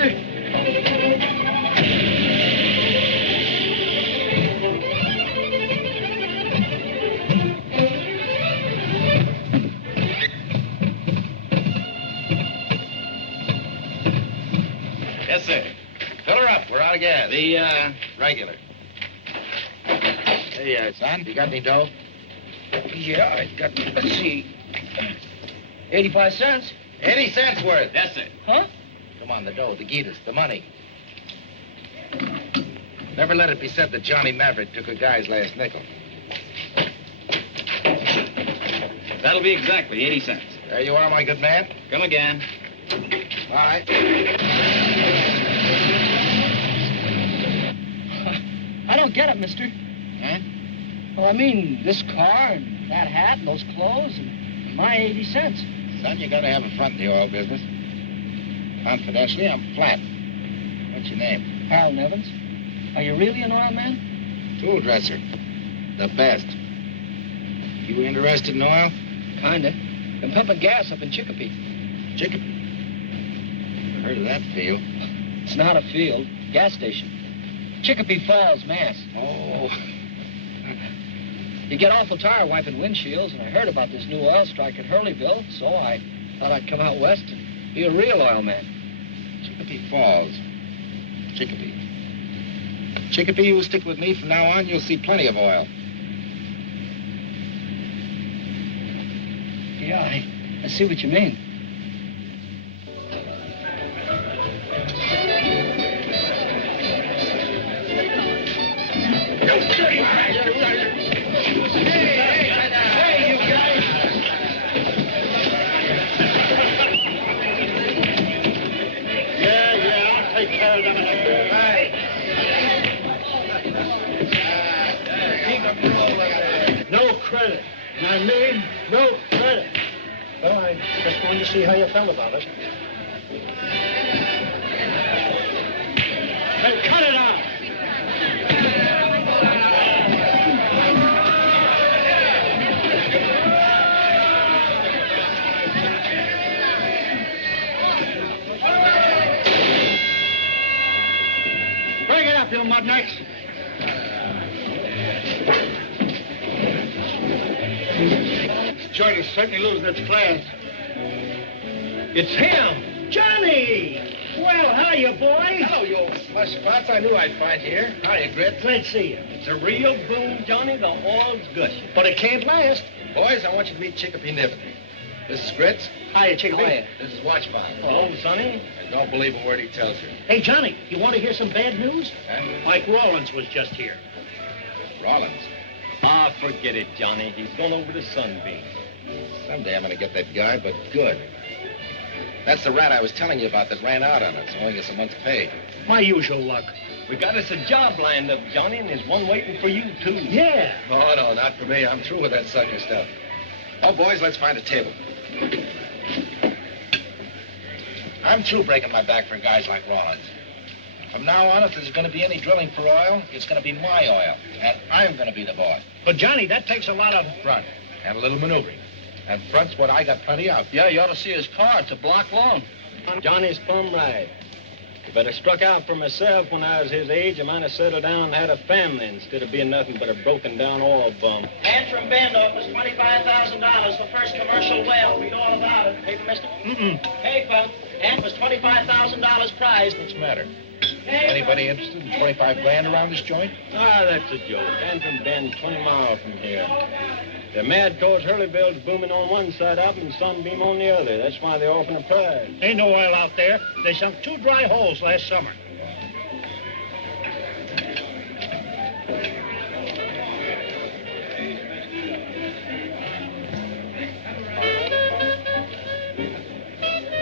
mister. Yes, sir. Fill her up. We're out of gas. The, Regular. Hey, son, you got any dough? Yeah, I got, let's see, 85 cents. 80 cents worth. yes, sir. Huh? Come on, the dough, the guitas, the money. Never let it be said that Johnny Maverick took a guy's last nickel. That'll be exactly 80 cents. There you are, my good man. Come again. All right. I don't get it, mister. Huh? Well, I mean, this car and that hat and those clothes and my 80 cents. Son, you gotta have a front in the oil business. Confidentially, I'm flat. What's your name? Arlen Evans. Are you really an oil man? Tool dresser. The best. You interested in oil? Kinda. Been pumping gas up in Chicopee. Chicopee. Heard of that field. It's not a field. Gas station. Chicopee Falls, Mass. Oh. You get awful tired wiping windshields, and I heard about this new oil strike at Hurleyville, so I thought I'd come out west and be a real oil man. Chicopee Falls. Chicopee. Chicopee, you stick with me from now on, you'll see plenty of oil. Yeah, I see what you mean. No credit. And I mean, no credit. Well, I just wanted to see how you felt about it. Hey, cut it out! Bring it up, you mudnuts. Joint is certainly losing its class. It's him! Johnny! Well, how you, boys? Hello, you old slush spots. I knew I'd find you here. Hiya, Grit. Glad to see you. It's a real boom, Johnny. The oil's gushing. But it can't last. Boys, I want you to meet Chicopee Niven. This is Grits. Hiya, Chicopee. Hiya. This is Watchbound. Oh, Sonny. And don't believe a word he tells you. Hey, Johnny, you want to hear some bad news? Huh? Mike Rawlins was just here. Rollins. Ah, forget it, Johnny. He's gone over to Sunbeam. Someday I'm gonna get that guy, but good. That's the rat I was telling you about that ran out on us, owing us a month's pay. My usual luck. We got us a job lined up, Johnny, and there's one waiting for you, too. Yeah. Oh, no, not for me. I'm through with that sucker stuff. Oh, boys, let's find a table. I'm through breaking my back for guys like Rollins. From now on, if there's going to be any drilling for oil, it's going to be my oil, and I'm going to be the boss. But, Johnny, that takes a lot of... Front, and a little maneuvering. And front's what I got plenty of. Yeah, you ought to see his car. It's a block long. Johnny's plumb right. If I'd have struck out for myself when I was his age, I might have settled down and had a family instead of being nothing but a broken-down oil bum. And from Bend was $25,000, the first commercial well. Read all about it. Hey, mister? Hey, pal. And was $25,000 prize. What's the matter? Hey, Anybody interested in 25 grand around this joint? Ah, that's a joke. And from Bend, 20 miles from here. The mad cause Hurleyville's booming on one side up and Sunbeam on the other. That's why they're offering a prize. Ain't no oil out there. They sunk 2 dry holes last summer.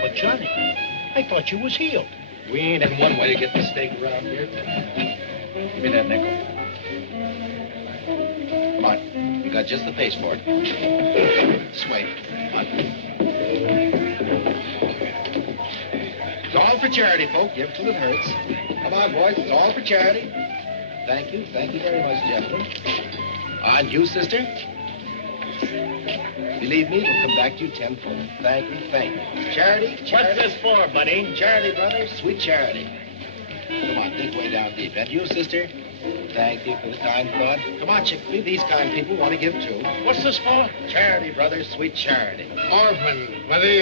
But, Johnny, I thought you was healed. We ain't in one way to get the stake around here. Give me that nickel. Come on. You got just the pace for it. Sway. Come on. It's all for charity, folk. Give till it hurts. Come on, boys. It's all for charity. Thank you. Thank you very much, gentlemen. And you, sister? Did Believe me, it'll come back to you tenfold. Thank you, thank you. Charity, What's charity. this for, buddy? Charity, brother, sweet charity. Come on, dig way down deep. And you, sister? Thank you for the kind thought. Come on, Chickpea. These kind people want to give, too. What's this for? Charity, brother, sweet charity. Orphan, buddy.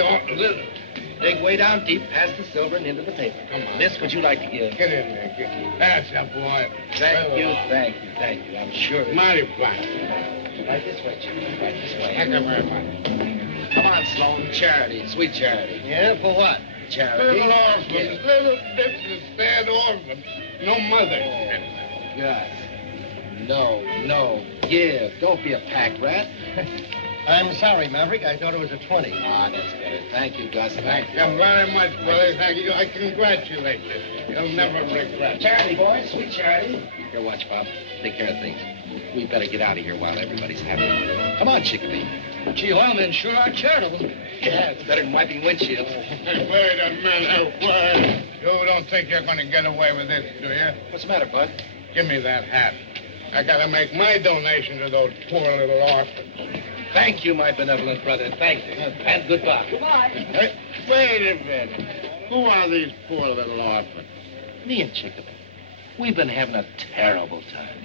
Dig way down deep, past the silver and into the paper. Come on. Miss, would you like to give? Get in there. That's a boy. Thank you, thank you, thank you. I'm sure. Mighty flat. Right this way, Chickpea. Right this way. Thank you very much. Come on, Sloan. Charity, sweet charity. Yeah, for what? Charity. Little orphans, Yeah. little bitches, sad orphans, no mother. God. No. Give. Don't be a pack rat. I'm sorry, Maverick. I thought it was a 20. Ah, that's better. Thank you, Gus. Thank you. Thank you very much, brother. Thank you. I congratulate you. You'll never regret. Charity, boys. Sweet charity. Here, watch, Bob. Take care of things. We better get out of here while everybody's happy. Come on, Chickpea. Gee, oilmen sure are charitable. Yeah, it's better than wiping windshields. Wait a minute. Wait. You don't think you're going to get away with this, do you? What's the matter, Bud? Give me that hat. I got to make my donation to those poor little orphans. Thank you, my benevolent brother. Thank you. And goodbye. Goodbye. Hey, wait a minute. Who are these poor little orphans? Me and Chickpea. We've been having a terrible time.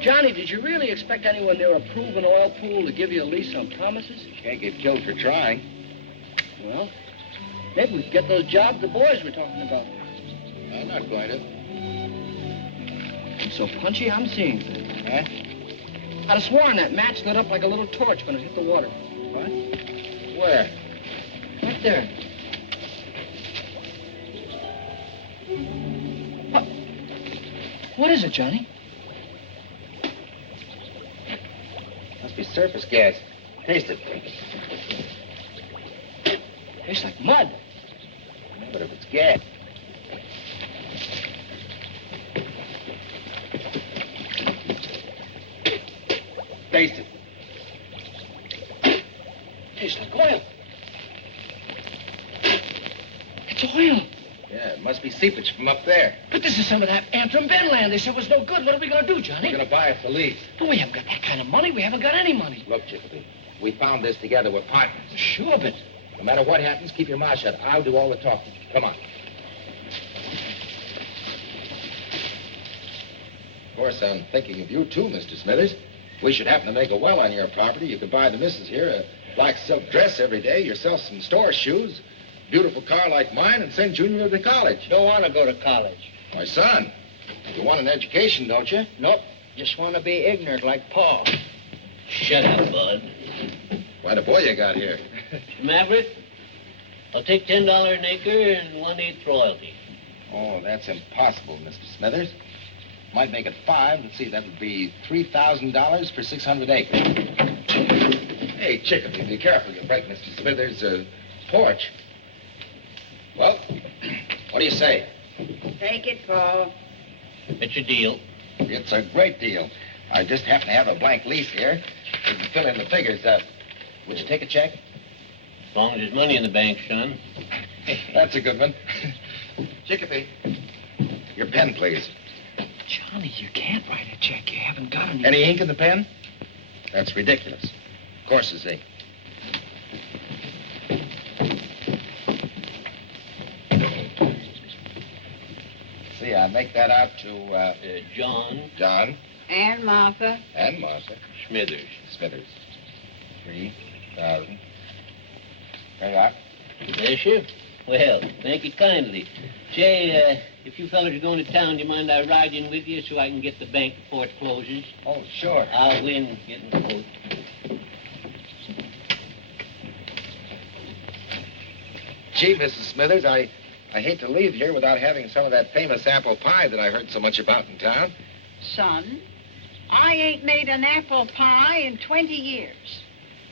Johnny, did you really expect anyone near a proven oil pool to give you a lease on promises? Can't get killed for trying. Well, maybe we could get those jobs the boys were talking about. I'm not going to. I'm so punchy, I'm seeing things. Huh? I'd have sworn that match lit up like a little torch when it hit the water. What? Where? Right there. What is it, Johnny? Must be surface gas. Taste it. Tastes like mud. But if it's gas. Taste it. Tastes like oil. It's oil. Yeah, it must be seepage from up there. But this is some of that Antrim Ben land. They said was no good. What are we going to do, Johnny? We're going to buy it for lease. But we haven't got that kind of money. We haven't got any money. Look, Chickpea, we found this together. We're partners. Sure, but... No matter what happens, keep your mouth shut. I'll do all the talking. Come on. Of course, I'm thinking of you, too, Mr. Smithers. If we should happen to make a well on your property, you could buy the missus here a black silk dress every day, yourself some store shoes, beautiful car like mine, and send Junior to college. Don't want to go to college. My son, you want an education, don't you? Nope. Just want to be ignorant like Paul. Shut up, Bud. Quite a boy you got here. Maverick, I'll take $10 an acre and 1/8 royalty. Oh, that's impossible, Mr. Smithers. Might make it 5. Let's see, that would be $3,000 for 600 acres. Hey, Chickpea, be careful. You break Mr. Smithers' porch. Well, what do you say? Take it, Paul. It's a deal. It's a great deal. I just happen to have a blank lease here. We can fill in the figures. Would you take a check? As long as there's money in the bank, son. That's a good one. Chickpea, your pen, please. Johnny, you can't write a check. You haven't got any... Any ink in the pen? That's ridiculous. Of course it's ink. See, I make that out to, John John And Martha. and Martha Smithers. Smithers. 3,000. There you are. Bless you. Well, thank you kindly. Say, if you fellas are going to town, do you mind I ride in with you so I can get the bank before it closes? Oh, sure. I'll win getting the vote. Gee, Mrs. Smithers, I hate to leave here without having some of that famous apple pie that I heard so much about in town. Son, I ain't made an apple pie in 20 years.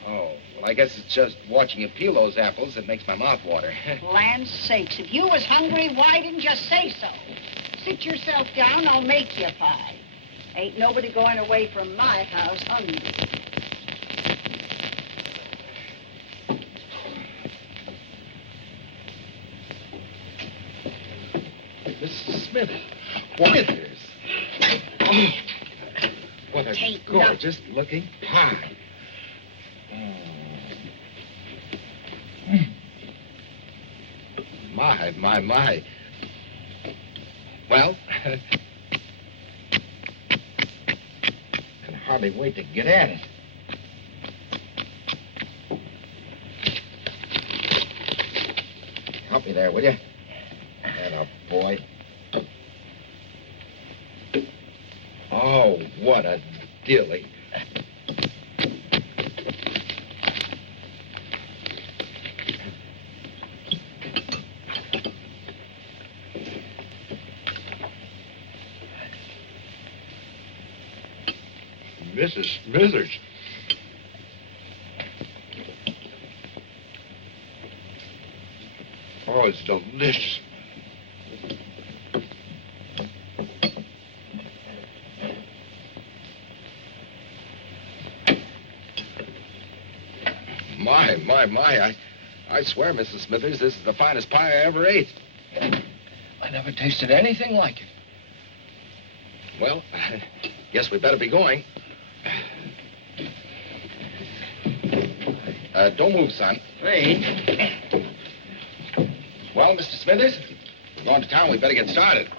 Oh, well, I guess it's just watching you peel those apples that makes my mouth water. Land's sakes, if you was hungry, why didn't you say so? sit yourself down, I'll make you a pie. Ain't nobody going away from my house hungry. Mrs. Smithers. Smithers. Oh, what a Tain't gorgeous looking pie. My. Well, can hardly wait to get at it. Help me there, will you? Atta boy. Oh, what a dilly. Mrs. Smithers. Oh, it's delicious. My. I swear, Mrs. Smithers, this is the finest pie I ever ate. I never tasted anything like it. Well, guess we better be going. Don't move, son. Hey. Well, Mr. Smithers, we're going to town. We better get started.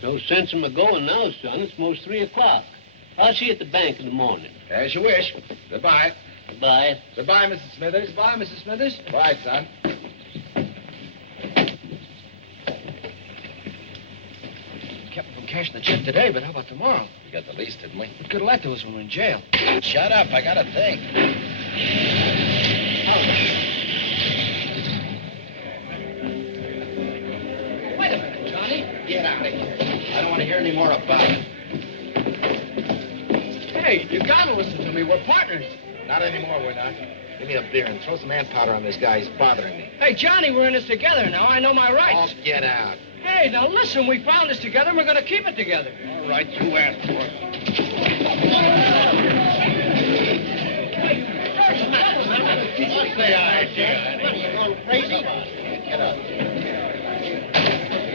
There's no sense in my going now, son. It's most 3 o'clock. I'll see you at the bank in the morning. As you wish. Goodbye. Goodbye. Goodbye, Mrs. Smithers. Goodbye, Mrs. Smithers. Bye, son. Kept me from cashing the check today, but how about tomorrow? We got the lease, didn't we? What good of that to us when we're in jail? Shut up. I got to think. Wait a minute, Johnny. Get out of here. I don't want to hear any more about it. Hey, you gotta listen to me. We're partners. Not anymore, we're not. Give me a beer and throw some manpowder on this guy. He's bothering me. Hey, Johnny, we're in this together now. I know my rights. Oh, get out. Hey, now listen, we found this together and we're gonna keep it together. All right, you asked for it. What's the idea? What, are you going crazy? Get up.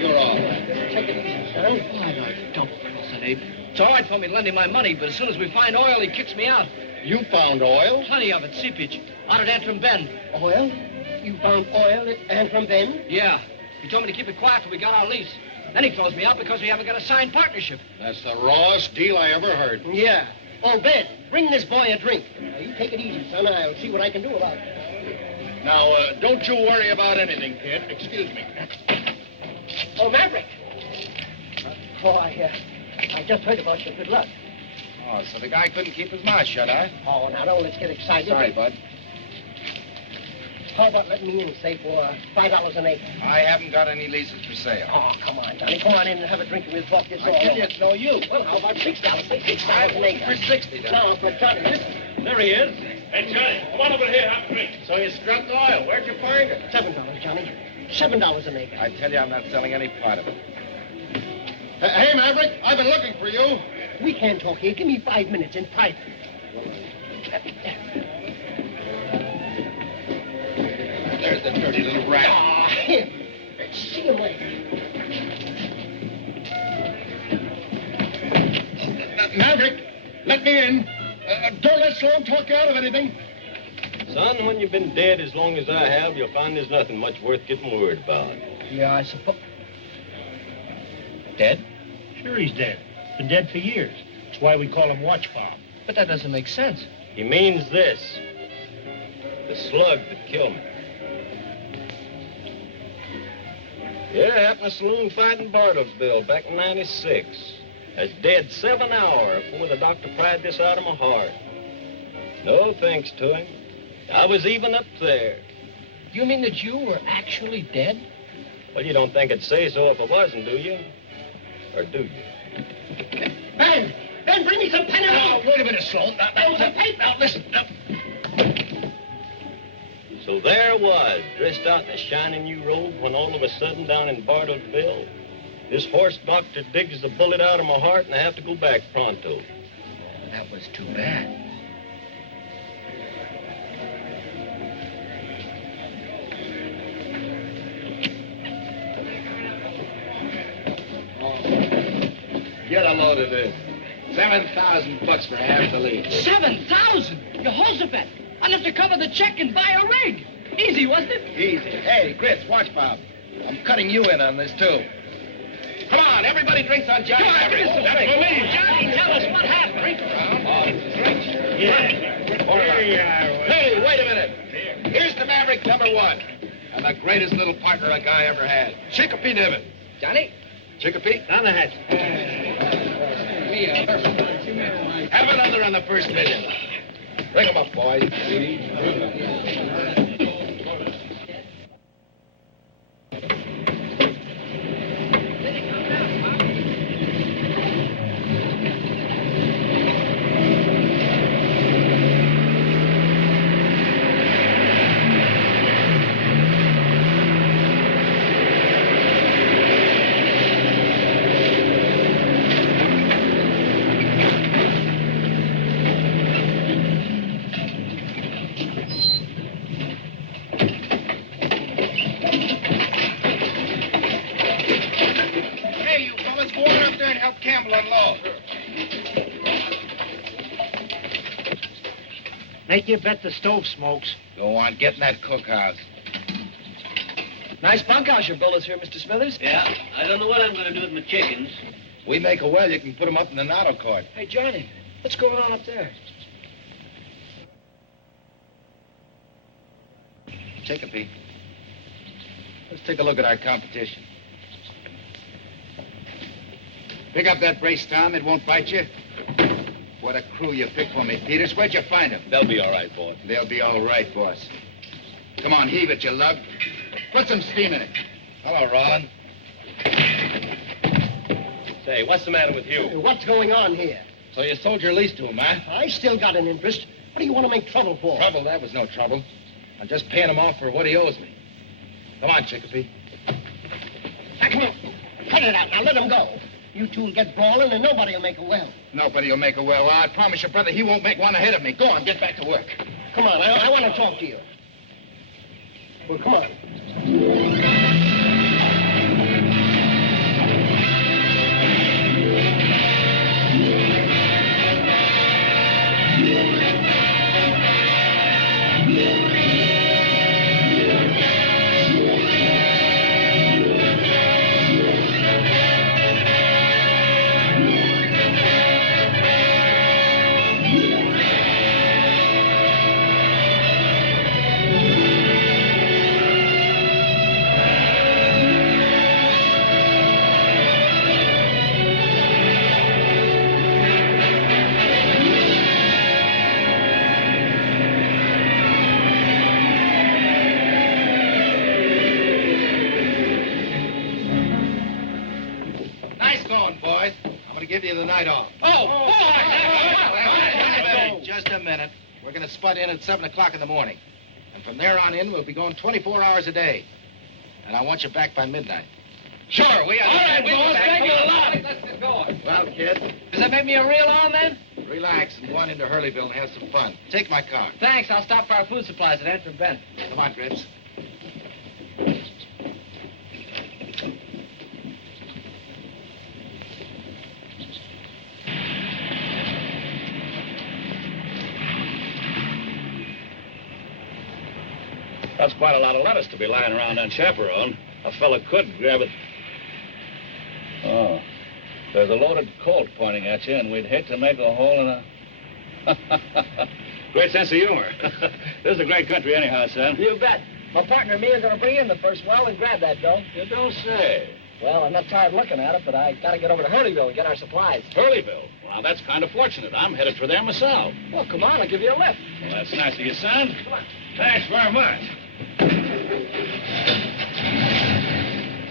You're all right. Take it easy, son. Why not dump Wilson, Abe? It's all right for me lending my money, but as soon as we find oil, he kicks me out. You found oil? Plenty of it, seepage, out at Antrim Bend. Oil? You found oil at Antrim Bend? Yeah. He told me to keep it quiet till we got our lease. Then he throws me out because we haven't got a signed partnership. That's the rawest deal I ever heard. Yeah. Oh, Ben, bring this boy a drink. Now, you take it easy, son. I'll see what I can do about it. Now, don't you worry about anything, kid. Excuse me. Oh, Maverick. Oh, I just heard about your good luck. Oh, so the guy couldn't keep his mouth shut, huh? Oh, now, don't let's get excited. Sorry, bud. How about letting me in, say, for $5 an acre? I haven't got any leases for sale. Oh, come on, Johnny. Come on in and have a drink and we'll talk this I all tell over. you, it's no use. Well, how about $6? Say $6 an acre. For 60, then. No, but Johnny, listen. There he is. Hey, Johnny, come on over here. Have a drink. So you struck oil. Where'd you find it? $7, Johnny. $7 an acre. I tell you, I'm not selling any part of it. Hey, Maverick, I've been looking for you. We can't talk here. Give me 5 minutes in private. There's the dirty little rat. Ah, him. See him later. Maverick, let me in. Don't let Sloan talk you out of anything. Son, when you've been dead as long as I have, you'll find there's nothing much worth getting worried about. Yeah, I suppose. Dead? Sure he's dead. Been dead for years. That's why we call him Watch Bob. But that doesn't make sense. He means this. The slug that killed me. Yeah, it happened in a saloon fight in Bartlesville back in '96. I was dead 7 hours before the doctor pried this out of my heart. No thanks to him. I was even up there. You mean that you were actually dead? Well, you don't think I'd say so if I wasn't, do you? Or do you? Ben, bring me some pen and Now, ink. wait a minute, Sloan. Now, listen. So there I was, dressed out in a shiny new robe, when all of a sudden down in Bartlesville, This horse doctor digs the bullet out of my heart, and I have to go back pronto. That was too bad. Get a load of this. $7,000 for half the lease. 7,000? Jehoshaphat! Enough to cover the check and buy a rig. Easy, wasn't it? Easy. Hey, Grits, watch, Bob. I'm cutting you in on this, too. Come on, everybody drinks on Johnny. Come on, give us some That's drink. for me. Johnny, tell us what happened. Hey, wait a minute. Here's the Maverick #1. And the greatest little partner a guy ever had. Chicopee Niven. Johnny? Chicopee? Down the hatch. Have another on the first million. Bring 'em up, boys. Make you bet the stove smokes. Go on, get in that cookhouse. Nice bunkhouse your built us here, Mr. Smithers. Yeah, I don't know what I'm going to do with my chickens. We make a well, you can put 'em up in the auto court. Hey, Johnny, what's going on up there? Chicopee. Let's take a look at our competition. Pick up that brace, Tom. It won't bite you. What a crew you picked for me, Peters. Where'd you find them? They'll be all right, boss. They'll be all right, boss. Come on, heave it, you lug. Put some steam in it. Hello, Arlen. Say, what's the matter with you? What's going on here? So you sold your lease to him, huh? I still got an interest. What do you want to make trouble for? Trouble? That was no trouble. I'm just paying him off for what he owes me. Come on, Chicopee. Now, come on. Cut it out. Now, let him go. You two will get brawling, and nobody will make a well. Nobody will make a well. I promise you, brother, he won't make one ahead of me. Go on, get back to work. Come on, I want to talk to you. Well, come on. Give you the night off. Oh! Just a minute. We're going to spud in at 7 o'clock in the morning. And from there on in, we'll be going 24 hours a day. And I want you back by midnight. Sure, we are. All right, boss. Thank you a lot. Let's get going. Well, kid. Does that make me a real on, then? Relax and go on into Hurleyville and have some fun. Take my car. Thanks. I'll stop for our food supplies at Antrim Bend. Come on, Grits. That's quite a lot of lettuce to be lying around unchaperoned. A fella could grab it. Oh, there's a loaded Colt pointing at you, and we'd hate to make a hole in a... Great sense of humor. This is a great country anyhow, son. You bet. My partner and me are going to bring in the first well and grab that dough. You don't say. Well, I'm not tired looking at it, but I got to get over to Hurleyville and get our supplies. Hurleyville? Well, that's kind of fortunate. I'm headed for there myself. Well, come on. I'll give you a lift. Well, that's nice of you, son. Come on. Thanks very much.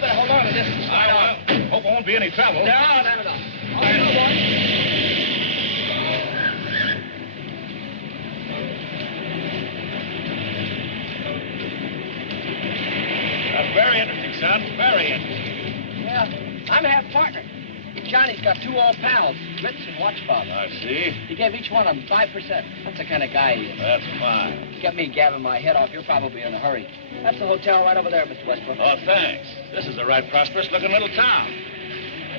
Better hold on to this. I hope there won't be any trouble. No. All right, boy. That's very interesting, son. Very interesting. Yeah, I'm half partner. Johnny's got two old pals, Ritz and Watchbob. I see. He gave each one of them 5%. That's the kind of guy he is. That's fine. Get me gabbing my head off. You're probably in a hurry. That's the hotel right over there, Mr. Westbrook. Oh, thanks. This is a right prosperous-looking little town.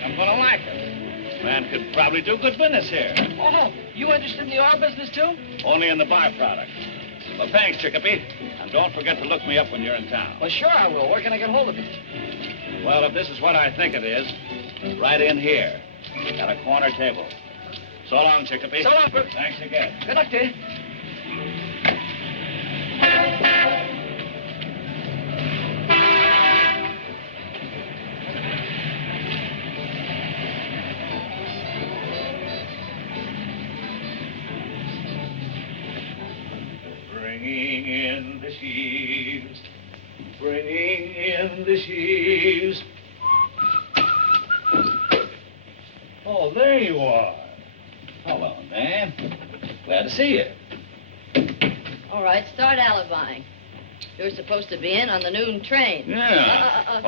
I'm going to like it. Man could probably do good business here. Oh, you interested in the oil business, too? Only in the byproduct. Well, thanks, Chicopee. And don't forget to look me up when you're in town. Well, sure I will. Where can I get hold of you? Well, if this is what I think it is, right in here, at a corner table. So long, Chicopee. So long, Bert. Thanks again. Good luck to you. Bringing in the sheaves. Bringing in the sheaves. Oh, there you are. Hello, Nan. Glad to see you. All right, start alibying. You're supposed to be in on the noon train. Yeah.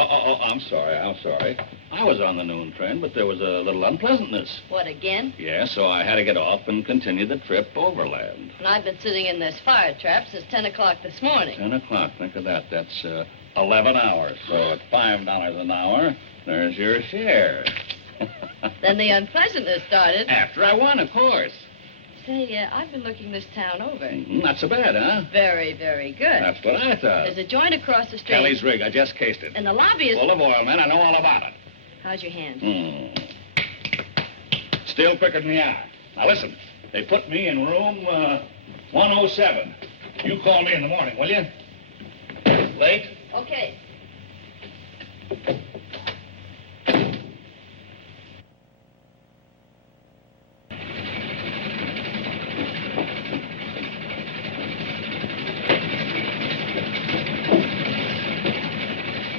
I'm sorry. I was on the noon train, but there was a little unpleasantness. What, again? Yeah, so I had to get off and continue the trip overland. And I've been sitting in this fire trap since 10 o'clock this morning. 10 o'clock, think of that. That's 11 hours. So at $5 an hour, there's your share. Then the unpleasantness started. After I won, of course. Say, I've been looking this town over. Not so bad, huh? Very, very good. That's what I thought. There's a joint across the street. Kelly's rig. I just cased it. And the lobby is... Full of oil, man. I know all about it. How's your hand? Still quicker than the eye. Now, listen. They put me in room 107. You call me in the morning, will you? Late? Okay.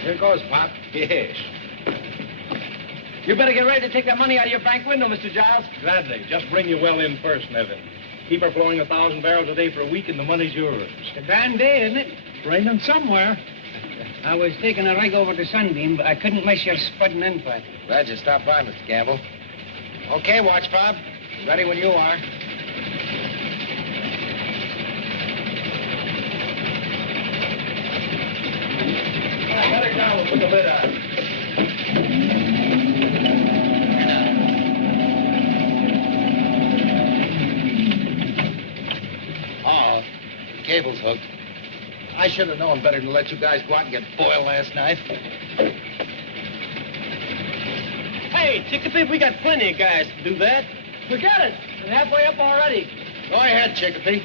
Here goes, Pop. Yes. You better get ready to take that money out of your bank window, Mr. Giles. Gladly. Just bring your well in first, Nevin. Keep her flowing 1,000 barrels a day for a week, and the money's yours. It's a grand day, isn't it? Raining somewhere. I was taking a rig over to Sunbeam, but I couldn't miss your spudding in for it. Glad you stopped by, Mr. Campbell. Okay, Watch Bob. Ready when you are. Let it down. We'll put the lid on. Oh, the cable's hooked. I should have known better than to let you guys go out and get foiled last night. Hey, Chicopee, we got plenty of guys to do that. Forget it. I'm halfway up already. Go ahead, Chicopee.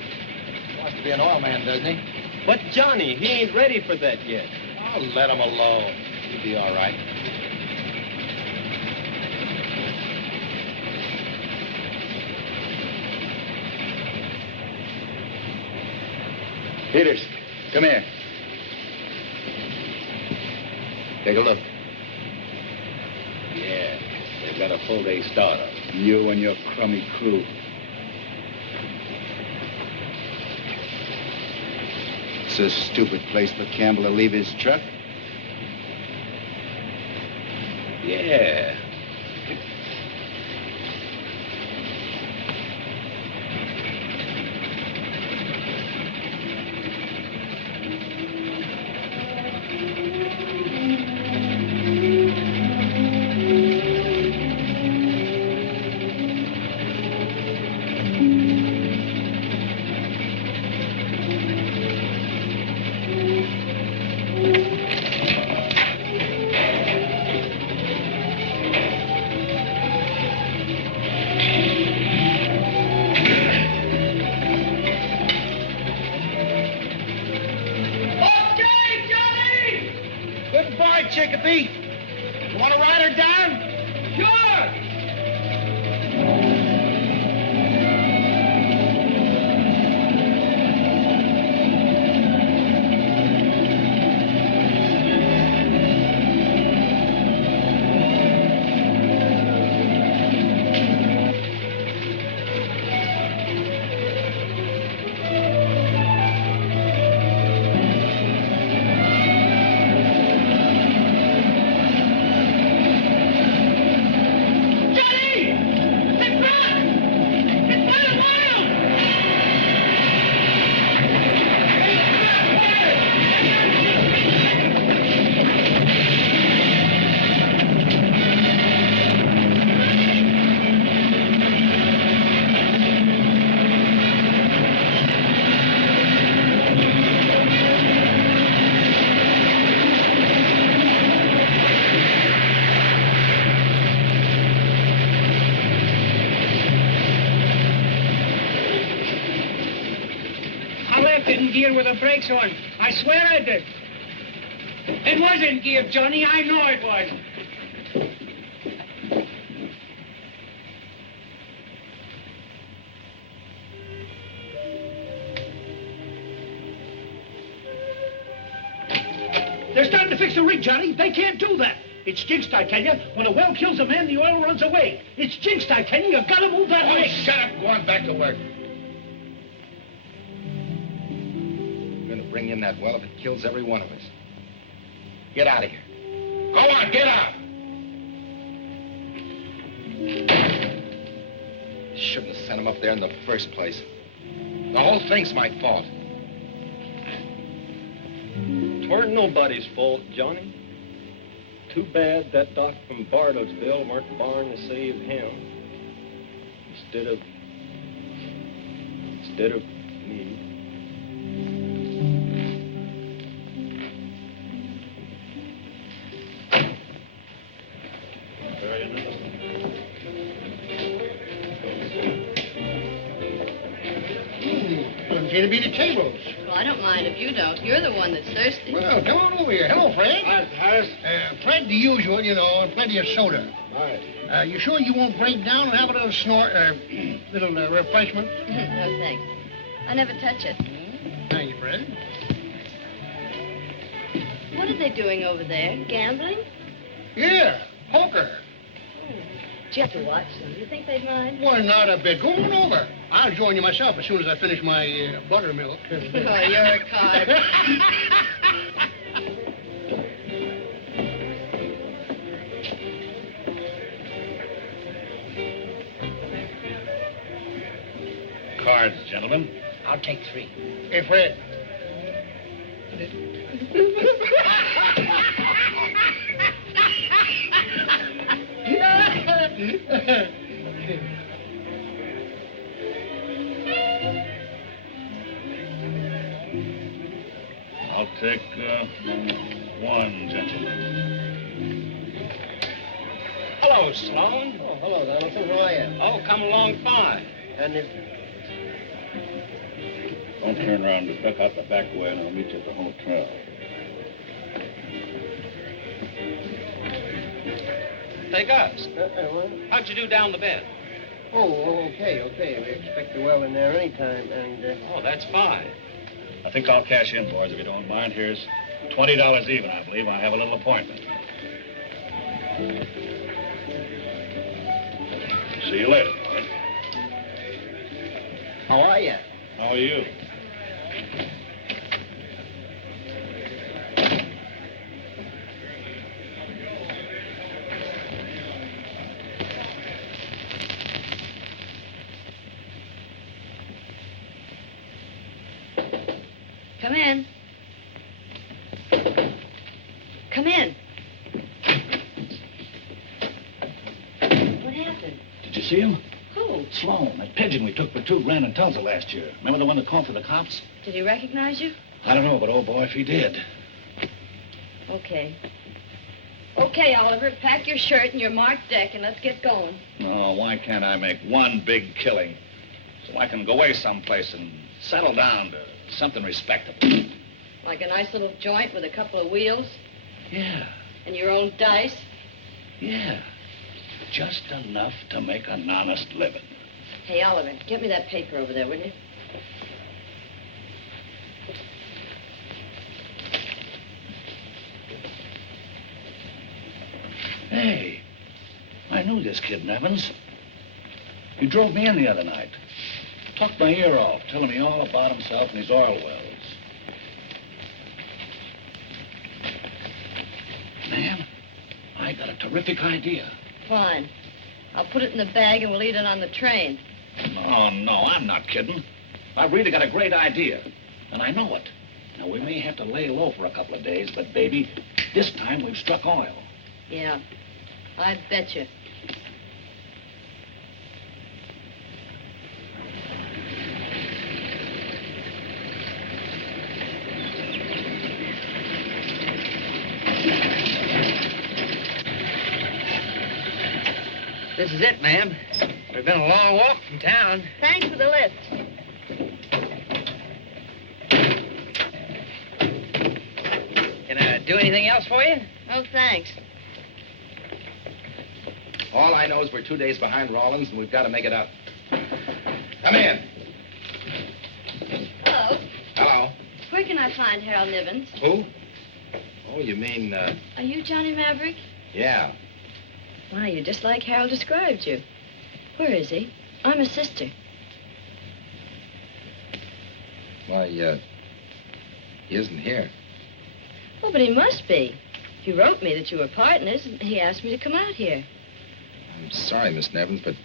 Wants to be an oil man, doesn't he? But Johnny, he ain't ready for that yet. Oh, let him alone. He'll be all right. Peters, come here. Take a look. Yeah, they've got a full day starter. You and your crummy crew. It's a stupid place for Campbell to leave his truck. Yeah. Chicopee. You want to ride her down? Sure. truck didn't gear with the brakes on. I swear I did. It was in gear, Johnny. I know it was. They're starting to fix the rig, Johnny. They can't do that. It's jinxed, I tell you. When a well kills a man, the oil runs away. It's jinxed, I tell you. You gotta move that rig. Shut up. Go on back to work. We're gonna bring in that well if it kills every one of us. Get out of here. Go on, get out. Shouldn't have sent him up there in the first place. The whole thing's my fault. It weren't nobody's fault, Johnny. Too bad that doc from Bartlesville weren't born to save him. Instead of me. Doesn't seem to be the tables. Well, I don't mind if you don't. You're the one that's thirsty. Well, come on over here. Hello, Fred. Hi, Harris. Fred, the usual, you know, and plenty of soda. All right. You sure you won't break down and have a little little refreshment? No, thanks. I never touch it. Thank you, Fred. What are they doing over there? Gambling? Yeah, poker. Did you have to watch them? You think they'd mind? Well, not a bit. Go on over. I'll join you myself as soon as I finish my buttermilk. Oh, you're a card. Cards, gentlemen. I'll take 3. Hey, Fred. I'll take 1, gentlemen. Hello, Sloan. Oh, hello, Donaldson. How are you? Oh, come along fine. And if... Don't turn around and duck out the back way, and I'll meet you at the hotel. Say, Gus, what? how'd you do down the bed? Oh, okay. We expect the well in there anytime, and... Oh, that's fine. I think I'll cash in, boys, if you don't mind. Here's $20 even, I believe. I have a little appointment. See you later, boys. How are you? How are you? Come in. Come in. What happened? Did you see him? Who? Sloan, that pigeon we took for $2,000 in Tulsa last year. Remember the one that called for the cops? Did he recognize you? I don't know, but oh boy, if he did. Okay. Okay, Oliver, pack your shirt and your marked deck and let's get going. Oh, why can't I make one big killing so I can go away someplace and settle down to something respectable? Like a nice little joint with a couple of wheels? Yeah. And your own dice? Yeah. Just enough to make an honest living. Hey, Oliver, get me that paper over there, will you? Hey, I knew this kid Nevins. He drove me in the other night. Talked my ear off, telling me all about himself and his oil wells. Man, I got a terrific idea. Fine. I'll put it in the bag and we'll eat it on the train. No, I'm not kidding. I've really got a great idea, and I know it. Now, we may have to lay low for a couple of days, but, baby, this time we've struck oil. Yeah, I bet you. This is it, ma'am. We've been a long walk from town. Thanks for the lift. Do anything else for you? Oh, thanks. All I know is we're 2 days behind Rawlins, and we've got to make it up. Come in. Hello. Hello. Where can I find Harold Nivens? Who? Oh, you mean, Are you Johnny Maverick? yeah. Why, you're just like Harold described you. Where is he? I'm his sister. Why, he isn't here. Oh, but he must be. He wrote me that you were partners, and he asked me to come out here. I'm sorry, Miss Nevins, but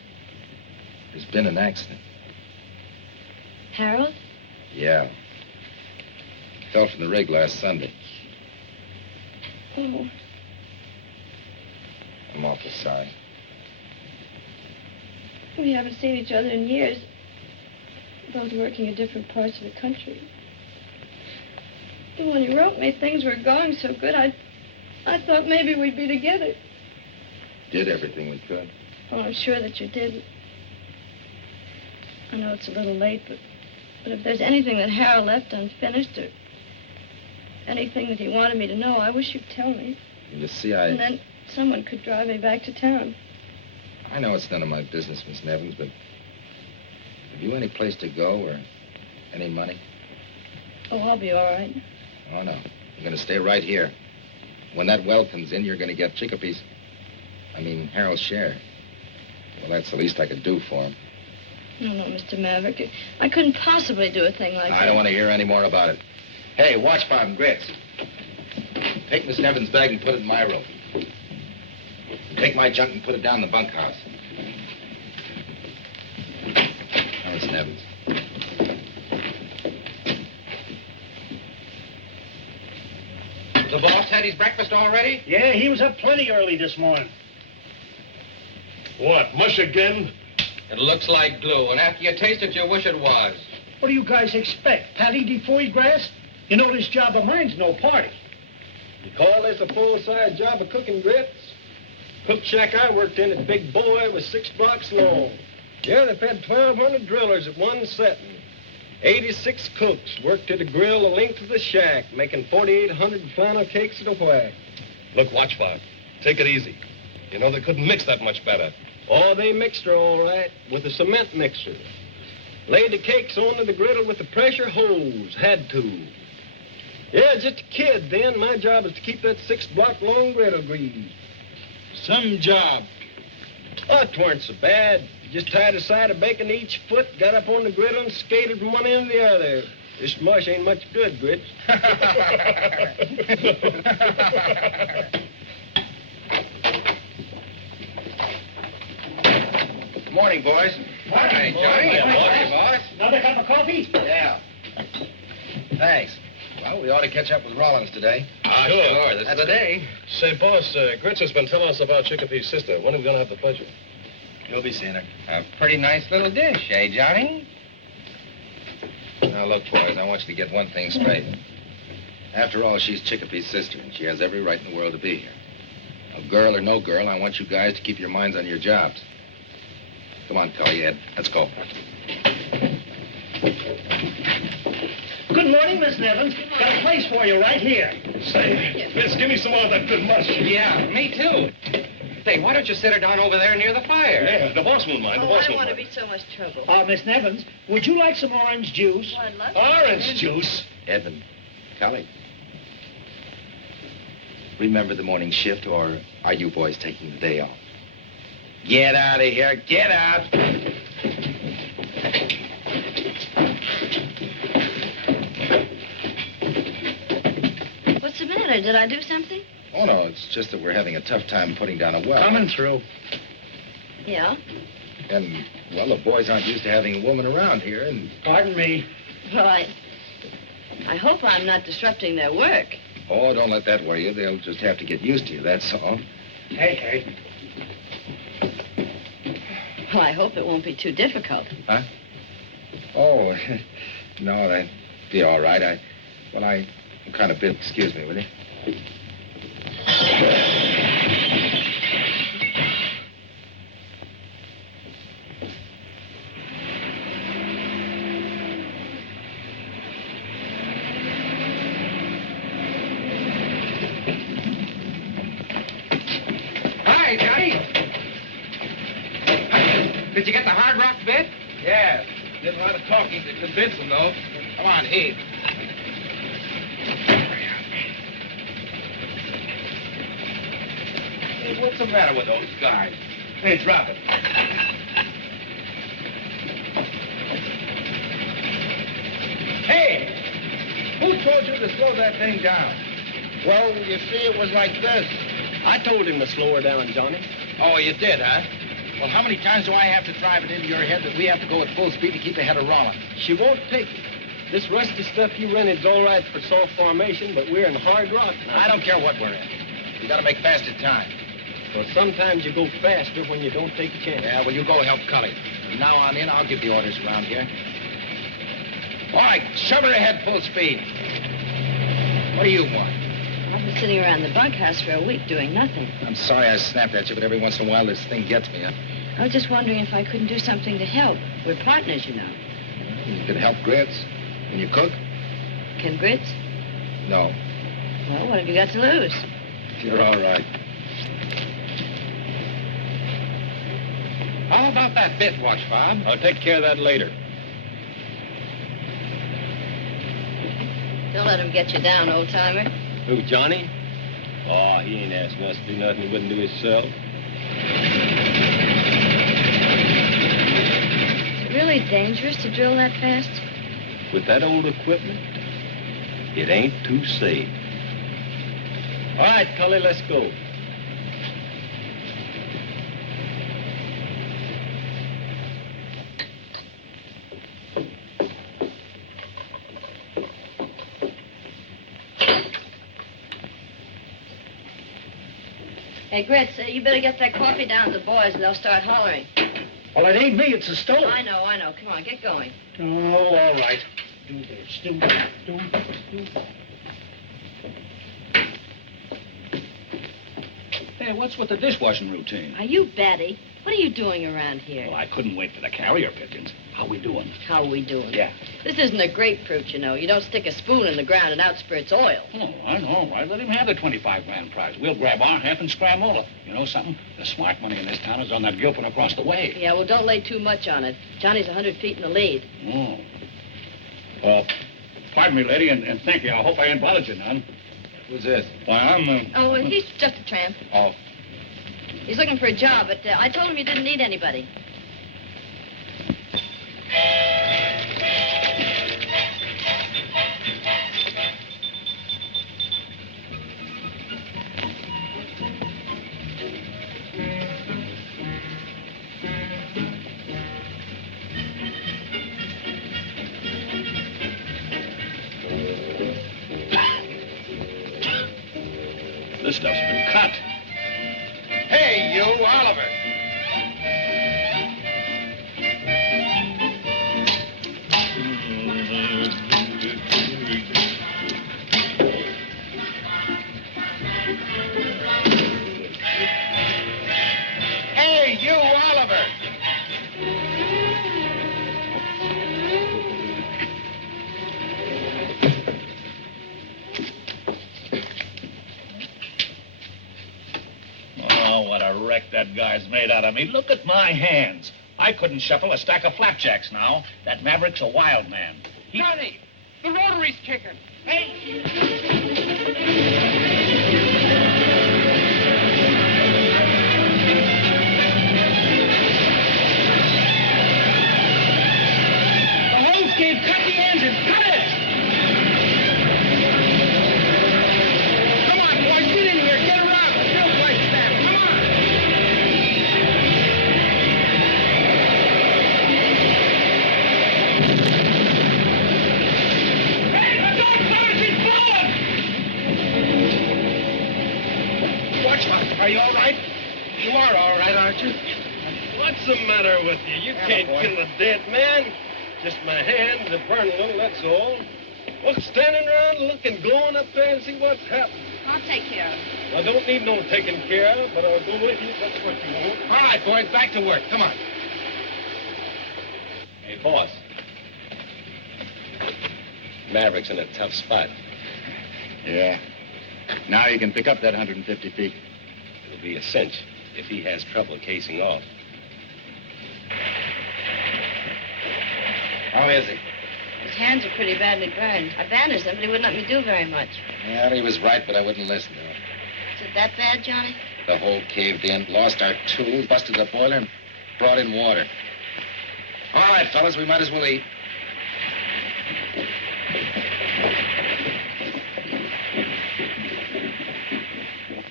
there's been an accident. Harold? Yeah. Fell from the rig last Sunday. Oh. I'm awful sorry. We haven't seen each other in years. Both working in different parts of the country. But when he wrote me things were going so good, I thought maybe we'd be together. Did everything we could. Oh, I'm sure that you did. I know it's a little late, but if there's anything that Harold left unfinished or anything that he wanted me to know, I wish you'd tell me. You see, And then someone could drive me back to town. I know it's none of my business, Miss Nevins, but have you any place to go or any money? Oh, I'll be all right. Oh, no. You're going to stay right here. When that well comes in, you're going to get Chickapee. Harold's share. Well, that's the least I could do for him. No, Mr. Maverick. I couldn't possibly do a thing like that. I don't want to hear any more about it. Hey, watch Bob and Grits. Take Miss Nevins' bag and put it in my room. Take my junk and put it down in the bunkhouse. Now, Miss Nevins. The boss had his breakfast already? Yeah, he was up plenty early this morning. What, mush again? It looks like glue, and after you taste it, you wish it was. What do you guys expect? Patty DeFoy's grass? You know this job of mine's no party. You call this a full-size job of cooking grits? Cook shack I worked in at Big Boy was 6 blocks long. Yeah, they fed 1,200 drillers at one setting. 86 cooks worked at a grill the length of the shack, making 4,800 flannel cakes at a whack. Look, watch, Bob. Take it easy. You know they couldn't mix that much better. Oh, they mixed her all right with a cement mixer. Laid the cakes onto the griddle with the pressure hose. Had to. Yeah, just a kid then. My job was to keep that 6-block-long griddle greased. Some job. Oh, it weren't so bad. You just tied a side of bacon to each foot, got up on the griddle, and skated from one end to the other. This mush ain't much good, Grits. Good morning, boys. Morning, Johnny. Good morning, Morning, boss. Another cup of coffee? Yeah. Thanks. Well, we ought to catch up with Rollins today. Sure. This is the day. Say, boss, Grits has been telling us about Chickapee's sister. When are we going to have the pleasure? You'll be seeing her. A pretty nice little dish, eh, Johnny? Now, look, boys, I want you to get one thing straight. After all, she's Chickapee's sister, and she has every right in the world to be here. Now, girl or no girl, I want you guys to keep your minds on your jobs. Come on, Pelly, Ed. Let's go. Good morning, Miss Nevins. Got a place for you right here. Say, Vince, give me some more of that good mush. Yeah, me too. Say, why don't you sit her down over there near the fire? Yeah, the boss won't mind. The Oh, boss I won't want to mind. be so much trouble. Miss Nevins, would you like some orange juice? Well, I'd love Orange juice? Edmund, Pelly. Remember the morning shift, or are you boys taking the day off? Get out of here. Get out. What's the matter? Did I do something? Oh, no, it's just that we're having a tough time putting down a well. Coming through. Yeah? And, well, the boys aren't used to having a woman around here, and... Pardon me. Well, I hope I'm not disrupting their work. Oh, don't let that worry you. They'll just have to get used to you, that's all. Hey. Well, I hope it won't be too difficult. Huh? Oh, no, that'd be all right. I'm kind of busy. Excuse me, will you? you get the hard rock bit? Yeah. Did a lot of talking to convince him, though. Come on, heave. Hey, what's the matter with those guys? Hey, drop it. Hey, who told you to slow that thing down? Well, you see, it was like this. I told him to slow her down, Johnny. Oh, you did, huh? Well, how many times do I have to drive it into your head that we have to go at full speed to keep ahead of Rollin? She won't take it. This rusty stuff you rented's all right for soft formation, but we're in hard rock now. I don't care what we're in. We gotta make faster time. Well, sometimes you go faster when you don't take a chance. Yeah, well, you go help Cully. From now on in, I'll give the orders around here. All right, shove her ahead full speed. What do you want? I've been sitting around the bunkhouse for a week doing nothing. I'm sorry I snapped at you, but every once in a while this thing gets me. I was just wondering if I couldn't do something to help. We're partners, you know. You can help Grits. Can you cook? Can Grits? No. Well, what have you got to lose? You're all right. How about that bit watch, Bob? I'll take care of that later. Don't let him get you down, old-timer. Who, Johnny? Oh, he ain't asking us to do nothing he wouldn't do himself. Is it really dangerous to drill that fast? With that old equipment, it ain't too safe. All right, Cully, let's go. Hey, Grits, you better get that coffee down to the boys and they'll start hollering. Well, it ain't me, it's the stove. I know. Come on, get going. Oh, all right. Do this, do that, do this, do that. Hey, what's with the dishwashing routine? Are you batty? What are you doing around here? Well, I couldn't wait for the carrier pigeons. How we doing? How are we doing? Yeah. This isn't a grapefruit, you know. You don't stick a spoon in the ground and out spurts oil. Oh, I know, all right. Let him have the 25 grand prize. We'll grab our half and scram over. You know something? The smart money in this town is on that gilpin across the way. Yeah, well, don't lay too much on it. Johnny's 100 feet in the lead. Oh. Well, pardon me, lady, and thank you. I hope I ain't bothered you none. Who's this? Why, I'm, Oh, well, he's just a tramp. Oh. He's looking for a job, but I told him you didn't need anybody. This stuff's been cut. Hey, you, Oliver. Hey, you, Oliver. Oh, what a wreck that guy's made out of me. Look at my hands. I couldn't shuffle a stack of flapjacks now. That Maverick's a wild man. Johnny, the rotary's kicking. Hey! Cut the engine! Cut it! Come on, boys, get in here. Get around. The fuel pipes down. Come on. Hey, look out, fellas! He's blowing! Watch, are you all right? You are all right, aren't you? What's the matter with you? You can't kill a dead man. Just my hands are burning a little, that's all. Well, standing around looking, going up there and see what's happening. I'll take care of it. I don't need no taking care of, but I'll go with you if that's what you want. All right, boys, back to work. Come on. Hey, boss. Maverick's in a tough spot. Yeah. Now you can pick up that 150 feet. It'll be a cinch if he has trouble casing off. How is he? His hands are pretty badly burned. I bandaged them, but he wouldn't let me do very much. Yeah, he was right, but I wouldn't listen to him. Is it that bad, Johnny? The hole caved in, lost our tools, busted the boiler, and brought in water. All right, fellas, we might as well eat.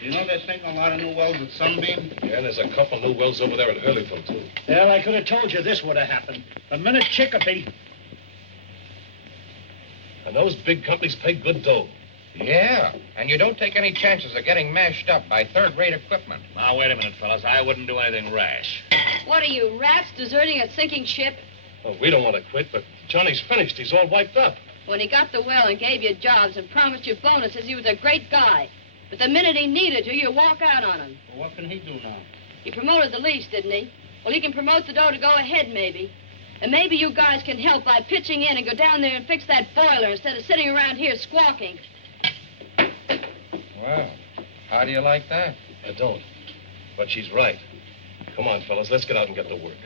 You know they're sinking a lot of new wells at Sunbeam? Yeah, and there's a couple new wells over there in Hurleyville, too. Well, I could have told you this would have happened. The minute Chicopee... And those big companies pay good dough. Yeah, and you don't take any chances of getting mashed up by third-rate equipment. Now, wait a minute, fellas. I wouldn't do anything rash. What are you, rats, deserting a sinking ship? Well, we don't want to quit, but Johnny's finished. He's all wiped up. When he got the well and gave you jobs and promised you bonuses, he was a great guy. But the minute he needed you walk out on him. Well, what can he do now? He promoted the lease, didn't he? Well, he can promote the dough to go ahead, maybe. And maybe you guys can help by pitching in and go down there and fix that boiler instead of sitting around here squawking. Well, how do you like that? I don't. But she's right. Come on, fellas, let's get out and get to work.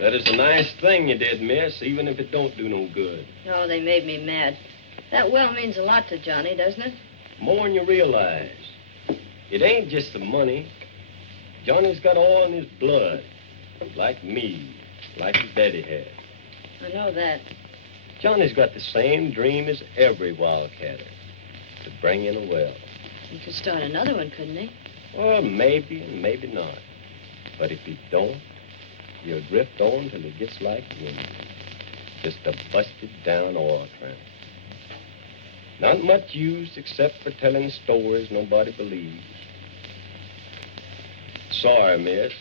That is a nice thing you did, miss, even if it don't do no good. Oh, they made me mad. That well means a lot to Johnny, doesn't it? More than you realize. It ain't just the money. Johnny's got all in his blood. Like me. Like his daddy had. I know that. Johnny's got the same dream as every wildcatter. To bring in a well. He could start another one, couldn't he? Well, maybe and maybe not. But if he don't, he'll drift on till he gets like wind. Just a busted down oil tramp. Not much use except for telling stories nobody believes. Sorry, miss.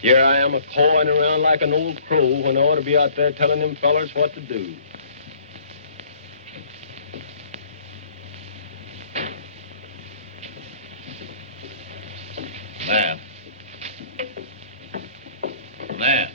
Here I am a-cawing around like an old crow when I ought to be out there telling them fellers what to do. Man. Man.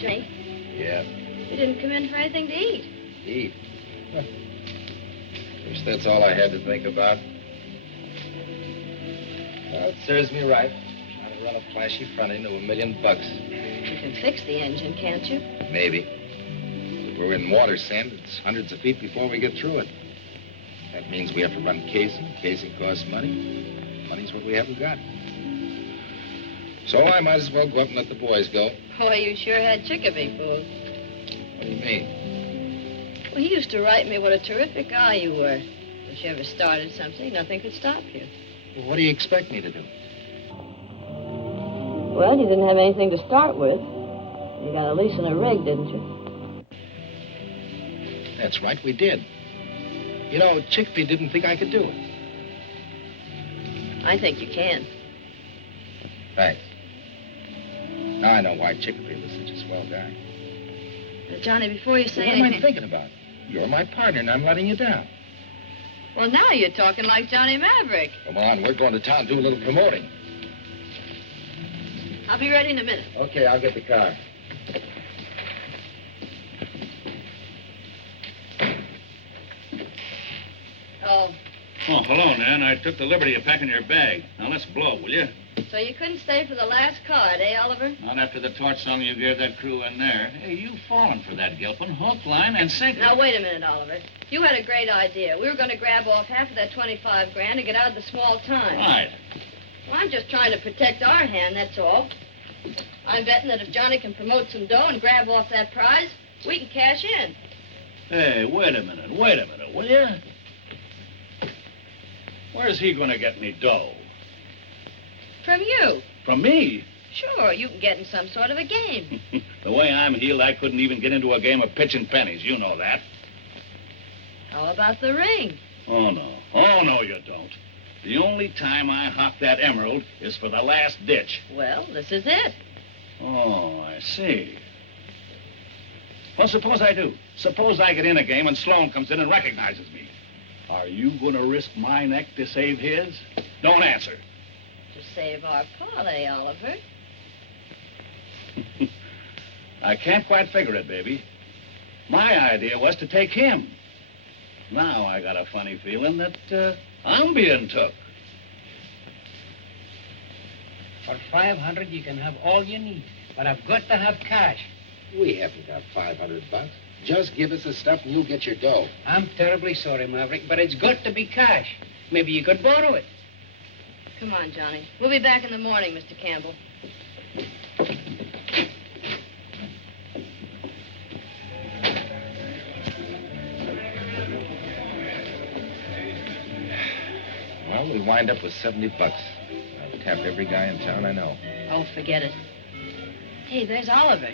Johnny, Yeah. you didn't come in for anything to eat. Eat. Huh. Wish that's all I had to think about. Well, it serves me right. Trying to run a flashy front end to $1 million. You can fix the engine, can't you? Maybe. If we're in water sand, it's hundreds of feet before we get through it. That means we have to run casing. Casing costs money. Money's what we haven't got. So I might as well go up and let the boys go. Boy, you sure had Chicopee fooled. What do you mean? Well, he used to write me what a terrific guy you were. If you ever started something, nothing could stop you. Well, what do you expect me to do? Well, you didn't have anything to start with. You got a lease and a rig, didn't you? That's right, we did. You know, Chicopee didn't think I could do it. I think you can. Thanks. Now I know why Chicopee was such a swell guy. Johnny, before you say What am I anything... thinking about? You're my partner, and I'm letting you down. Well, now you're talking like Johnny Maverick. Come on, we're going to town to do a little promoting. I'll be ready in a minute. Okay, I'll get the car. Oh, Oh, hello, Nan. I took the liberty of packing your bag. Now, let's blow, will you? so you couldn't stay for the last card, eh, Oliver? Not after the torch song you gave that crew in there. Hey, you fallen for that, Gilpin. Hook, line, and sinker. Now, wait a minute, Oliver. You had a great idea. We were going to grab off half of that 25 grand and get out of the small time. Right. Well, I'm just trying to protect our hand, that's all. I'm betting that if Johnny can promote some dough and grab off that prize, we can cash in. Hey, wait a minute, will you? Where's he going to get any dough? From you. From me? Sure, you can get in some sort of a game. The way I'm heeled, I couldn't even get into a game of pitching pennies. You know that. How about the ring? Oh, no. Oh, no, you don't. The only time I hop that emerald is for the last ditch. Well, this is it. Oh, I see. Well, suppose I do. Suppose I get in a game and Sloan comes in and recognizes me. Are you going to risk my neck to save his? Don't answer. To save our parlay, Oliver. I can't quite figure it, baby. My idea was to take him. Now I got a funny feeling that I'm being took. For 500, you can have all you need. But I've got to have cash. We haven't got $500. Just give us the stuff and you'll get your dough. I'm terribly sorry, Maverick, but it's got to be cash. Maybe you could borrow it. Come on, Johnny. We'll be back in the morning, Mr. Campbell. Well, we'll wind up with $70. I've tapped every guy in town I know. Oh, forget it. Hey, there's Oliver.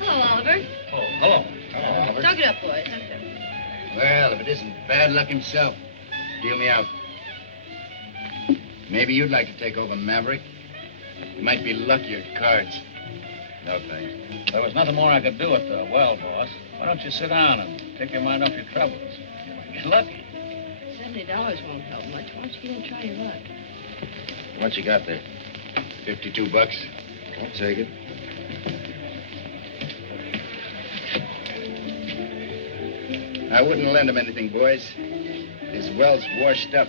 Hello, Oliver. Oh, hello. Hello, Oliver. Dug it up, boys. Dug it up. Well, if it isn't bad luck himself, deal me out. Maybe you'd like to take over Maverick. You might be lucky at cards. No, thanks. There was nothing more I could do at the well, boss. Why don't you sit down and take your mind off your troubles? You might get lucky. $70 won't help much. Why don't you get in and try your luck? What you got there? $52. I'll take it. I wouldn't lend him anything, boys. His well's washed up.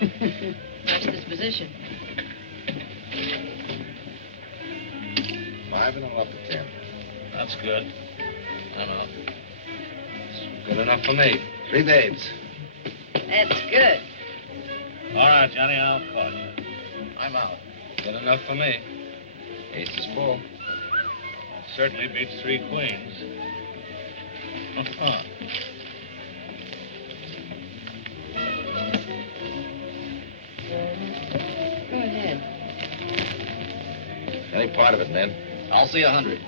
Nice disposition. 5 and I'm up to 10. That's good. I know. It's good enough for me. 3 babes. That's good. All right, Johnny, I'll call you. I'm out. Good enough for me. Ace is full. That certainly beats 3 queens. Go ahead. Any part of it, men. I'll see 100.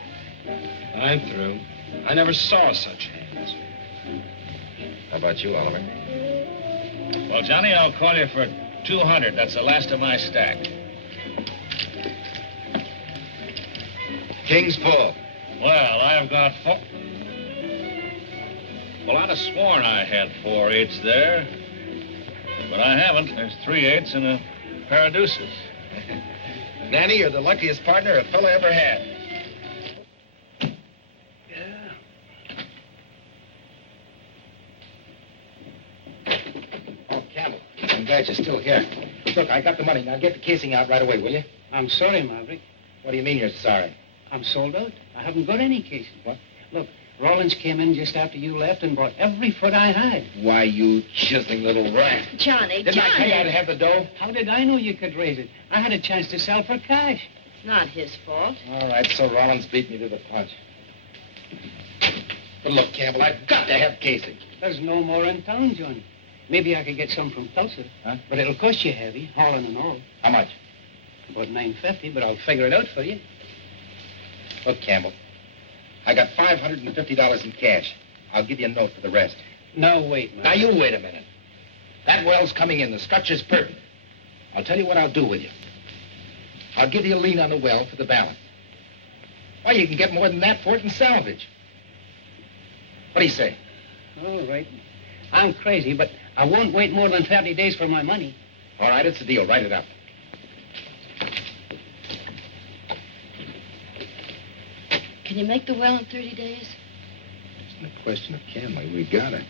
I'm through. I never saw such hands. How about you, Oliver? Well, Johnny, I'll call you for 200. That's the last of my stack. King's full. Well, I've got 4. Well, I'd have sworn I had 4 eights there. But I haven't. There's 3 eights and a pair of deuces. Nanny, you're the luckiest partner a fella ever had. Oh, Campbell, I'm glad you're still here. Look, I got the money. Now get the casing out right away, will you? I'm sorry, Maverick. What do you mean you're sorry? I'm sold out. I haven't got any cases. What? Look, Rollins came in just after you left and bought every foot I had. Why, you chiseling little rat. Johnny, Didn't I tell you I'd have the dough? How did I know you could raise it? I had a chance to sell for cash. Not his fault. All right, so Rollins beat me to the punch. But look, Campbell, I've got to have casing. There's no more in town, Johnny. Maybe I could get some from Tulsa. Huh? But it'll cost you heavy, hauling and all. How much? About $9.50, but I'll figure it out for you. Look, Campbell, I got $550 in cash. I'll give you a note for the rest. No, wait, man. Now, you wait a minute. That well's coming in. The structure's perfect. I'll tell you what I'll do with you. I'll give you a lien on the well for the balance. Why, you can get more than that for it in salvage. What do you say? All right. I'm crazy, but I won't wait more than 30 days for my money. All right, it's a deal. Write it up. Can you make the well in 30 days? It's not a question of can we. We got it.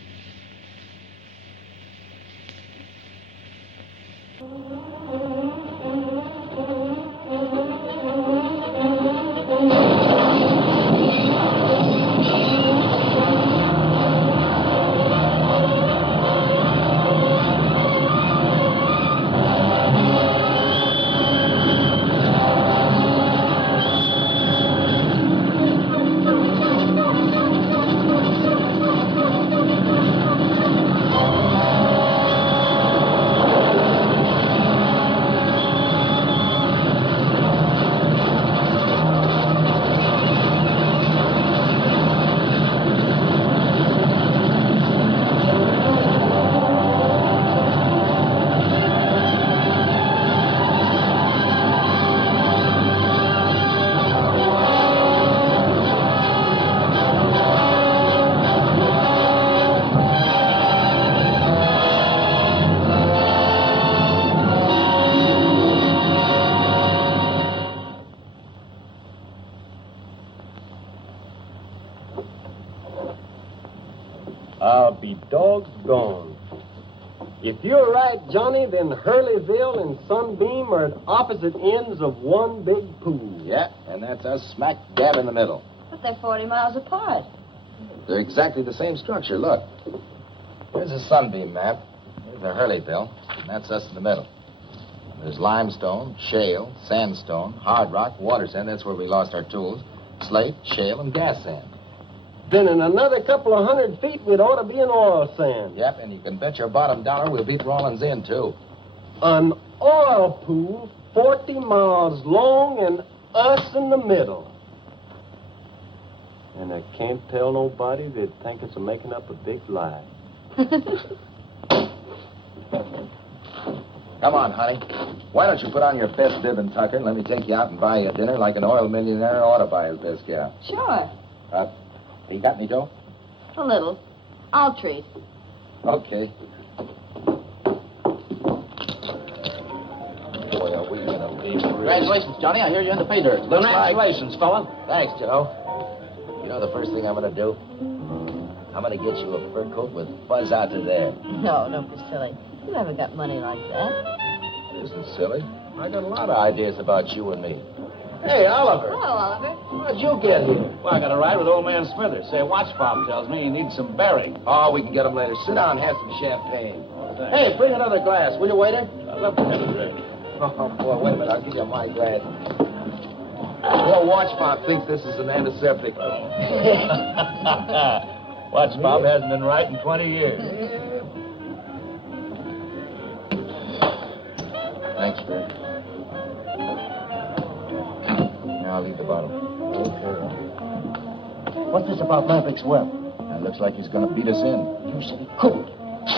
I'll be doggone. If you're right, Johnny, then Hurleyville and Sunbeam are at opposite ends of one big pool. Yeah, and that's us smack dab in the middle. But they're 40 miles apart. They're exactly the same structure. Look. There's a Sunbeam map. Here's the Hurleyville, and that's us in the middle. There's limestone, shale, sandstone, hard rock, water sand. That's where we lost our tools. Slate, shale, and gas sand. Then in another couple of 100 feet, we'd ought to be in oil sand. Yep, and you can bet your bottom dollar we'll beat Rawlins in, too. An oil pool 40 miles long and us in the middle. And I can't tell nobody they'd think it's making up a big lie. Come on, honey. Why don't you put on your best bib and tucker and let me take you out and buy you a dinner like an oil millionaire ought to buy his best gal? Sure. You got any dough? A little. I'll treat. Okay. Boy, are we gonna be... Congratulations, Johnny. I hear you're in the pay dirt. Congratulations, fella. Thanks, Joe. You know the first thing I'm gonna do? I'm gonna get you a fur coat with fuzz out to there. No, don't be silly. You haven't got money like that. It isn't silly. I got a lot of ideas about you and me. Hey, Oliver. Hello, Oliver. How'd you get here? Well, I got a ride with old man Smithers. Say, watch fob tells me he needs some bearing. Oh, we can get him later. Sit down and have some champagne. Oh, thanks. Hey, bring another glass, will you, waiter? I'd love to have a drink. Oh, boy, wait a minute. I'll give you my glass. Your watch fob thinks this is an antiseptic. Watch fob hasn't been right in 20 years. Thanks, Fred. Now I'll leave the bottle. Okay. What's this about Maverick's well? It looks like he's going to beat us in. You said he couldn't.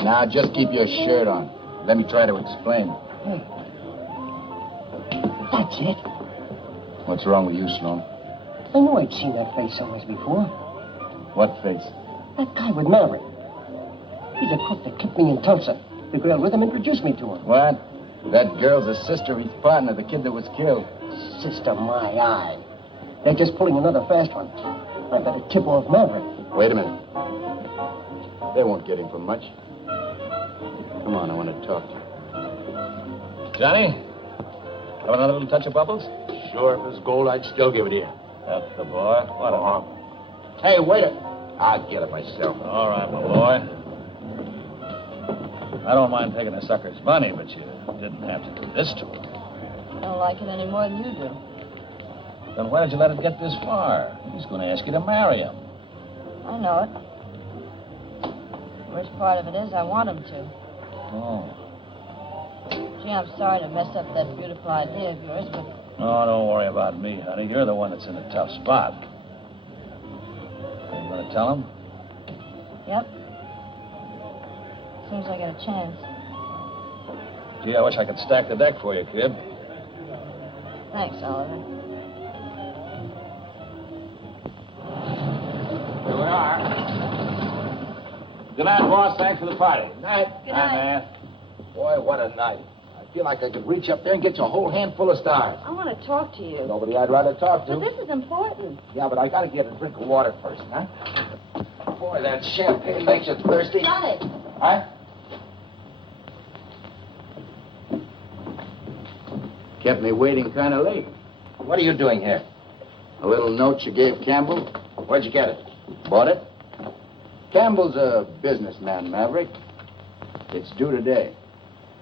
Now, just keep your shirt on. Let me try to explain. Hey. That's it. What's wrong with you, Sloan? I knew I'd seen that face somewhere before. What face? That guy with Maverick. He's a crook that clipped me in Tulsa. The girl with him introduced me to her. What? That girl's a sister of his partner, the kid that was killed. Sister, my eye. They're just pulling another fast one. I better tip off Maverick. Wait a minute. They won't get him for much. Come on, I want to talk to you. Johnny, have another little touch of bubbles? Sure, if it was gold, I'd still give it to you. That's the boy. What a... Hey, waiter. I'll get it myself. All right, my boy. I don't mind taking a sucker's money, but you didn't have to do this to him. I don't like it any more than you do. Then why did you let it get this far? He's going to ask you to marry him. I know it. The worst part of it is I want him to. Oh. Gee, I'm sorry to mess up that beautiful idea of yours, but... No, don't worry about me, honey. You're the one that's in a tough spot. You going to tell him? Yep. As soon as I get a chance. Gee, I wish I could stack the deck for you, kid. Thanks, Oliver. Here we are. Good night, boss. Thanks for the party. Good night. Good night. man. Boy, what a night. I feel like I could reach up there and get you a whole handful of stars. I want to talk to you. Nobody I'd rather talk to. But this is important. Yeah, but I got to get a drink of water first, huh? Boy, that champagne makes you thirsty. Johnny. Huh? Kept me waiting kind of late. What are you doing here? A little note you gave Campbell. Where'd you get it? Bought it. Campbell's a businessman, Maverick. It's due today.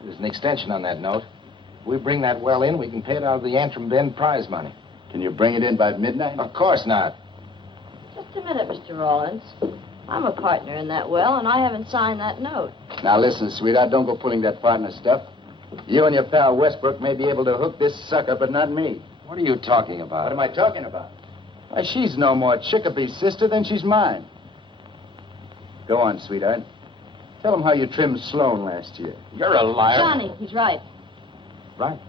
There's an extension on that note. If we bring that well in, we can pay it out of the Antrim Bend prize money. Can you bring it in by midnight? Of course not. Just a minute, Mr. Rawlins. I'm a partner in that well, and I haven't signed that note. Now listen, sweetheart, don't go pulling that partner stuff. You and your pal Westbrook may be able to hook this sucker, but not me. What are you talking about? What am I talking about? Why, she's no more Chickapee sister than she's mine. Go on, sweetheart. Tell him how you trimmed Sloan last year. You're a liar. Johnny, he's right. Right.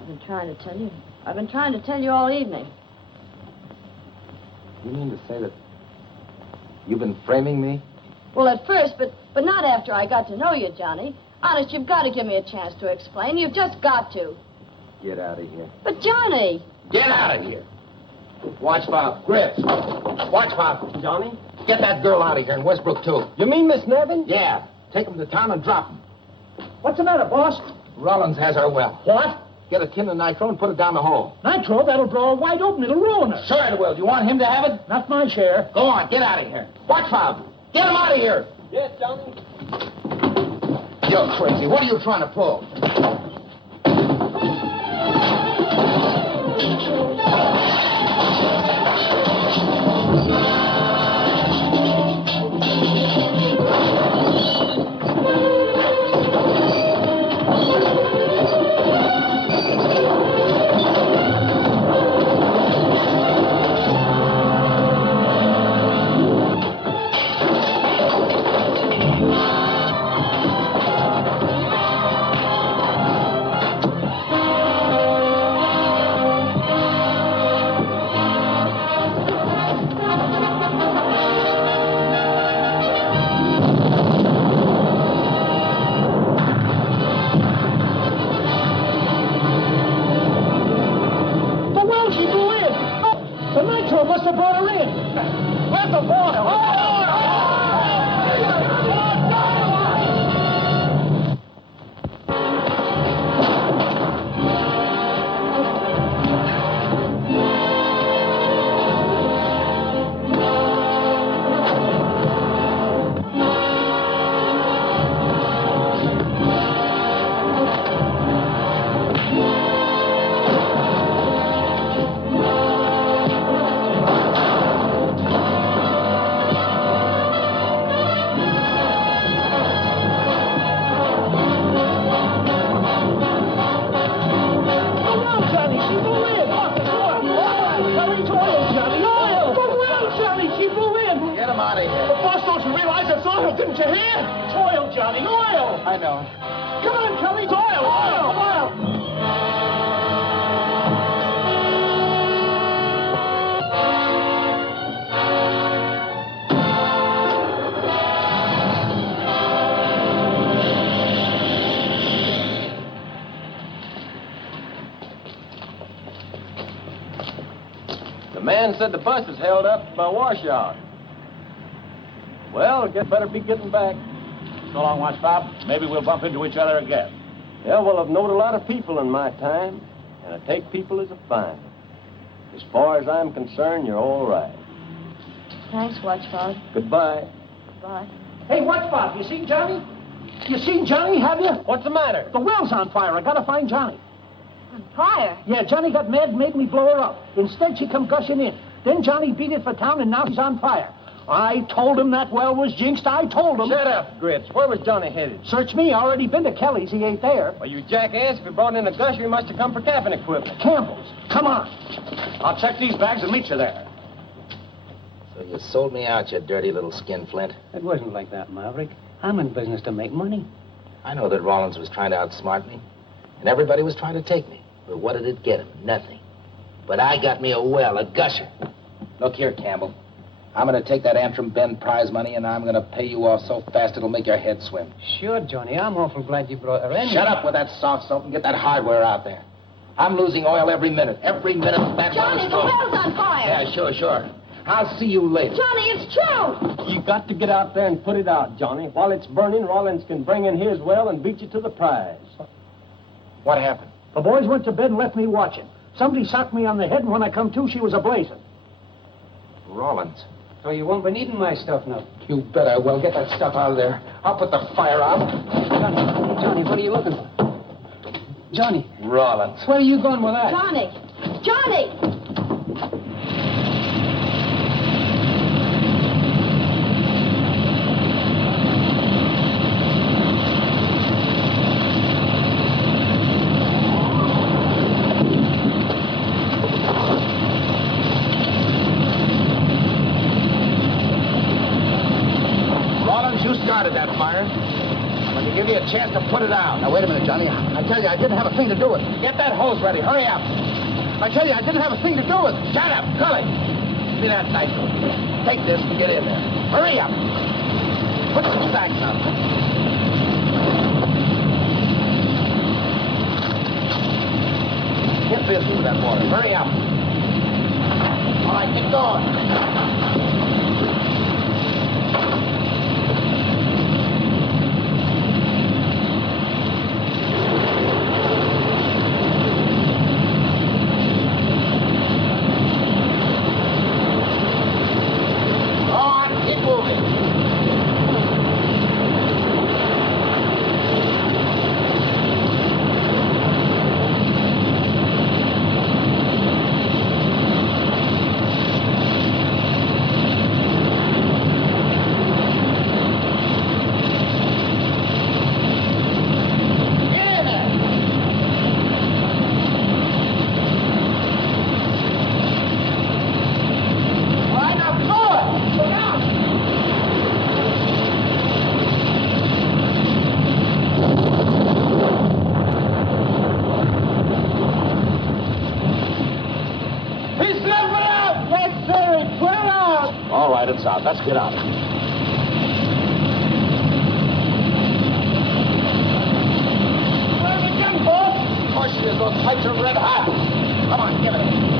I've been trying to tell you. I've been trying to tell you all evening. You mean to say that you've been framing me? Well, at first, but not after I got to know you, Johnny. Honest, you've got to give me a chance to explain. You've just got to. Get out of here. But, Johnny! Get out of here. Watch Bob. Grips. Watch Bob. Johnny? Get that girl out of here, and Westbrook, too. You mean Miss Nevin? Yeah. Take him to town and drop him. What's the matter, boss? Rollins has our well. What? Get a tin of nitro and put it down the hole. Nitro? That'll blow her wide open. It'll ruin her. Sure it will. Do you want him to have it? Not my share. Go on, get out of here. Watch Bob. Get him out of here. Yes, Johnny. You're crazy. What are you trying to pull? The man said the bus is held up by washout. Well, better be getting back. So long, Watch Bob. Maybe we'll bump into each other again. Yeah, well, I've known a lot of people in my time, and I take people as I find them. As far as I'm concerned, you're all right. Thanks, Watch Bob. Goodbye. Goodbye. Hey, Watch Bob, you seen Johnny? You seen Johnny, have you? What's the matter? The well's on fire. I gotta find Johnny. On fire? Yeah, Johnny got mad and made me blow her up. Instead, she come gushing in. Then Johnny beat it for town, and now she's on fire. I told him that well was jinxed. I told him. Shut up, Grits. Where was Johnny headed? Search me. I already been to Kelly's. He ain't there. Well, you jackass. If he brought in a gusher, he must have come for camping equipment. Campbell's. Come on. I'll check these bags and meet you there. So you sold me out, you dirty little skinflint. It wasn't like that, Maverick. I'm in business to make money. I know that Rollins was trying to outsmart me, and everybody was trying to take me. But what did it get him? Nothing. But I got me a well, a gusher. Look here, Campbell. I'm going to take that Antrim Bend prize money, and I'm going to pay you off so fast it'll make your head swim. Sure, Johnny. I'm awful glad you brought her in. Shut up with that soft soap and get that hardware out there. I'm losing oil every minute. Every minute that Johnny, the well's on fire. Yeah, sure. I'll see you later. Johnny, it's true. You got to get out there and put it out, Johnny. While it's burning, Rollins can bring in his well and beat you to the prize. What happened? The boys went to bed and left me watching. Somebody socked me on the head, and when I come to, she was a-blazing. Rollins. So you won't be needing my stuff now? You bet I will. Get that stuff out of there. I'll put the fire out. Johnny, what are you looking for? Johnny. Rollins. Where are you going with that? Johnny! That fire. I'm going to give you a chance to put it out. Now, wait a minute, Johnny. I tell you, I didn't have a thing to do with it. Get that hose ready. Hurry up. I tell you, I didn't have a thing to do with it. Shut up, Cully. Give me that nitro. Take this and get in there. Hurry up. Put some sacks on. Get busy with that water. Hurry up. All right, get going. All right, it's out. Let's get out. Where's the gun, boss? Of course she is. Those pipes are red hot. Come on, give it.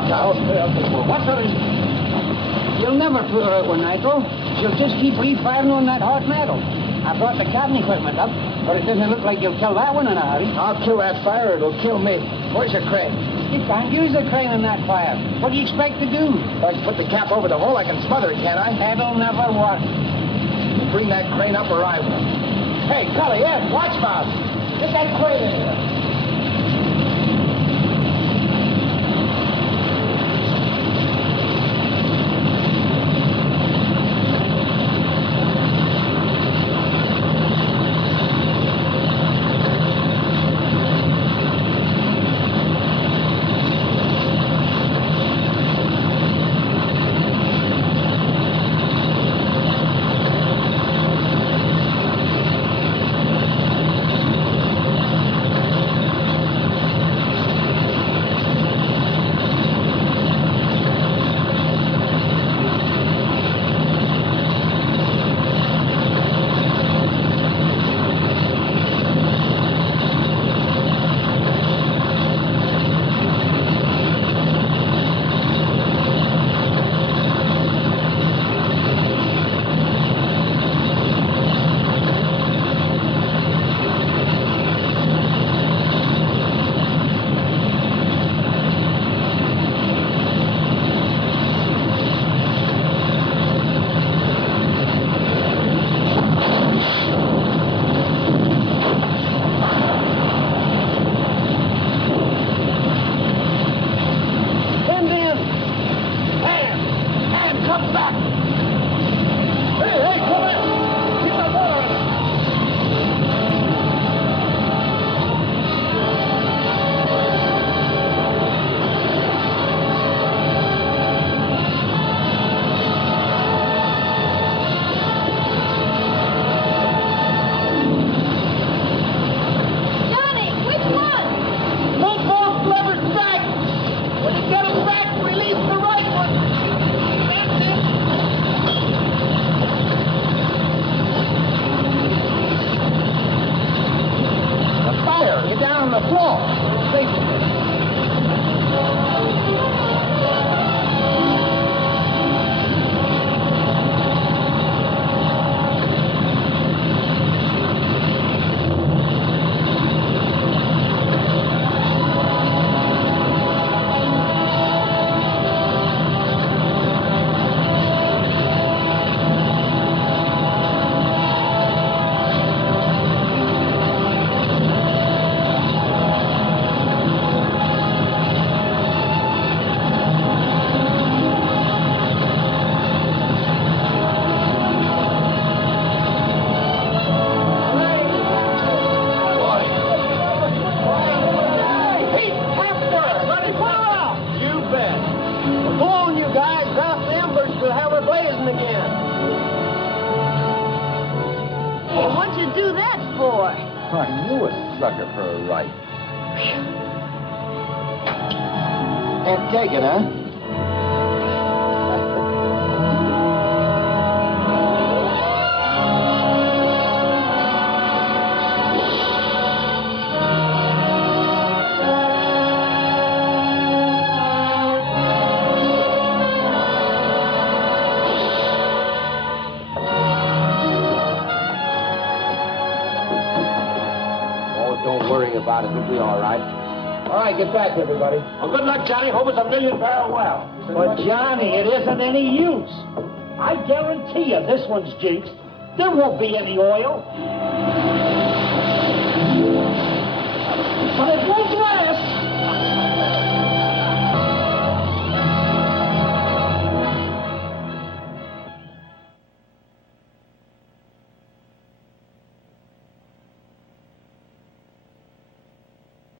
What's her? You'll never put her out with nitro. She'll just keep refiring on that hot metal. I brought the cotton equipment up, but it doesn't look like you'll kill that one in a hurry. I'll kill that fire, it'll kill me. Where's your crane? You can't use the crane in that fire. What do you expect to do? If I can put the cap over the hole, I can smother it, can't I? That'll never work. You bring that crane up or I will. Hey, Cully, Ed, watch mouth. Get that crane in here. I knew a sucker for a right. Can't take it, huh? about it. We'll be all right. All right, get back, everybody. Well, good luck, Johnny. Hope it's a 1,000,000-barrel well. But, Johnny, it isn't any use. I guarantee you this one's jinxed. There won't be any oil. But it won't.